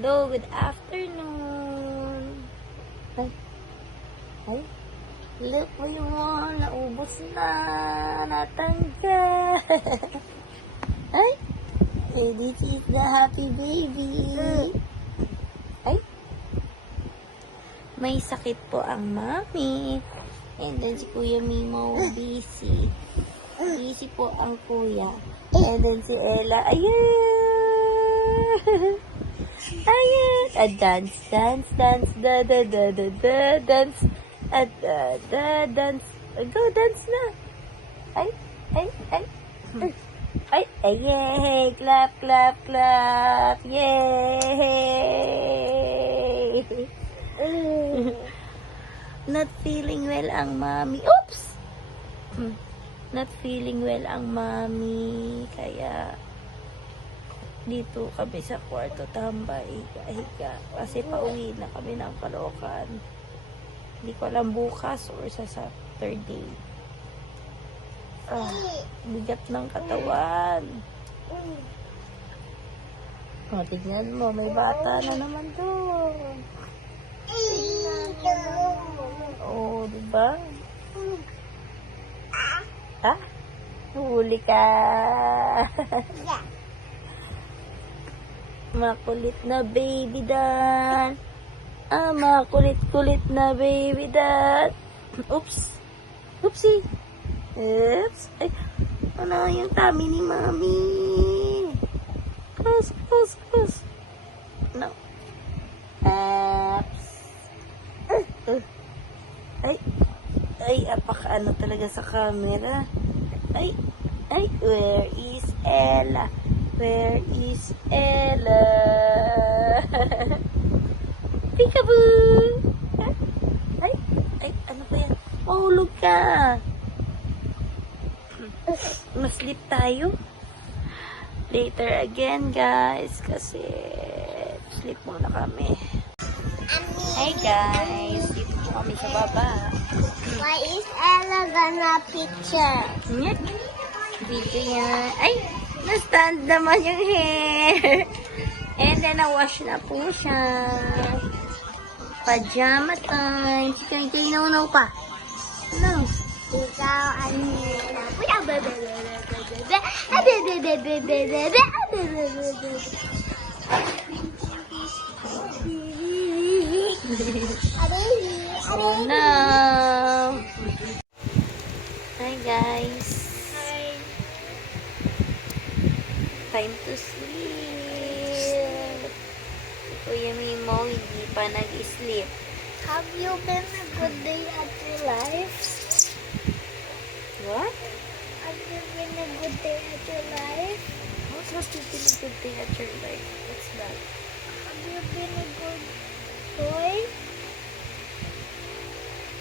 Hello, good afternoon. Ay, look mo yun, naubos na, natanggal. Ay, this is the happy baby. Ay, may sakit po ang mami. And then si Kuya Mimo, busy. Busy po ang kuya. And then si Ella, ayan. Ayan. Dance, dance, dance, da, da, da, da, da, dance. Dance. Go, dance na. Ay. Ay, yay. Clap, clap, clap. Yay. Not feeling well ang mami. Oops! Not feeling well ang mami. Kaya, dito kami sa kwarto tambay. Higa. Kasi pauwi na kami ng Caloocan. Hindi ko alam bukas or sa Saturday. Bigat ng katawan. Tignan mo, may bata na naman doon. Diba? Ha? Huli ka. Makulit na baby dad. Makulit-kulit na baby dad. Oops. Oopsie. Oops. Ay, ano yung tummy ni mami? Close. No. Oops. Ay, apaka-ano talaga sa camera. Ay, where is Ella? Where is Ella? Peekaboo! Ay, ano ba yan? Mahulog ka. Maslip tayo. Later again, guys. Kasi, sleep muna kami. Hey, guys. Dito po kami sa baba. Why is Ella gonna picture? Video yan. Ay, na-stand naman yung hair. And then, na-wash na po siya. Pajama time. Si Kay naunaw pa. No. Ikaw, ano na? Oh no. Hi guys. Hi. Time to sleep. Kuya Mimo hindi pa nag-sleep. Have you been a good day at your life? What? Have you been a good day at your life? What's supposed to be a good day at your life? What's that? Have you been a good boy?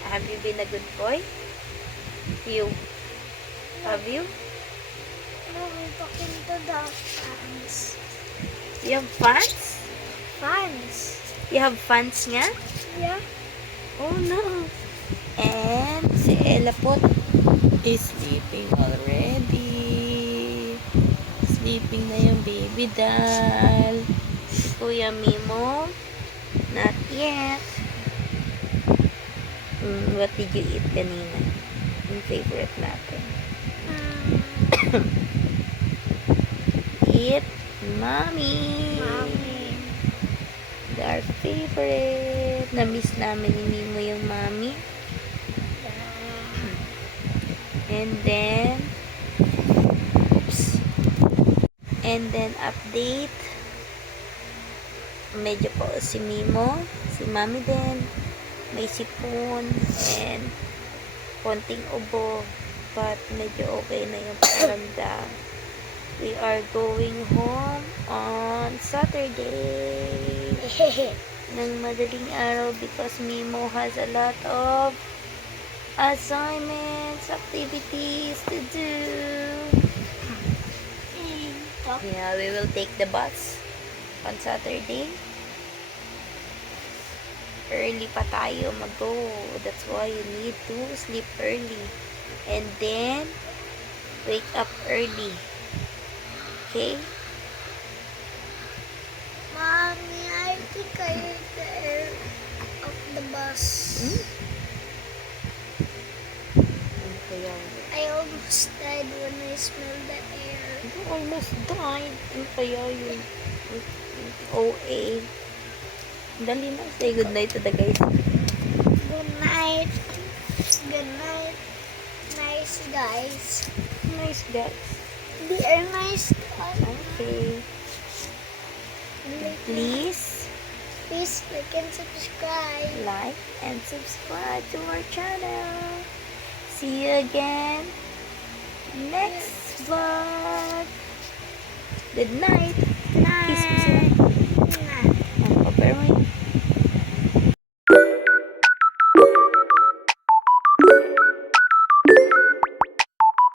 Have you been a good boy? You. Have you? No, I'm talking to the fans. You have fans? Fans? You have fans nga? Yeah. Oh no. And si Ella po is sleeping already. Sleeping na yung baby doll. Si Kuya Mimo, not yet. What did you eat kanina? Yung favorite natin. Eat mommy. Our favorite. Na-miss namin ni Mimo yung mommy. And then, update. Medyo po si Mimo, si Mami din, may sipon, and konting ubo. But medyo okay na yung pakiramdam. We are going home on Saturday. Ng madaling araw because Mimo has a lot of assignments, activities to do. Yeah, we will take the bus on Saturday. Early pa tayo mag-go. That's why you need to sleep early. And then, wake up early. Okay? Mommy, I scared the air of the bus. Hmm? Ano kaya? I almost died when I smelled the air. You almost died. Ano kaya yun? OA. Dali na. Say goodnight to the guys. Good night. Good night. Nice guys. Nice guys. They are nice guys. Okay. Please Please like and subscribe. like and subscribe to our channel. See you again next vlog. Good night.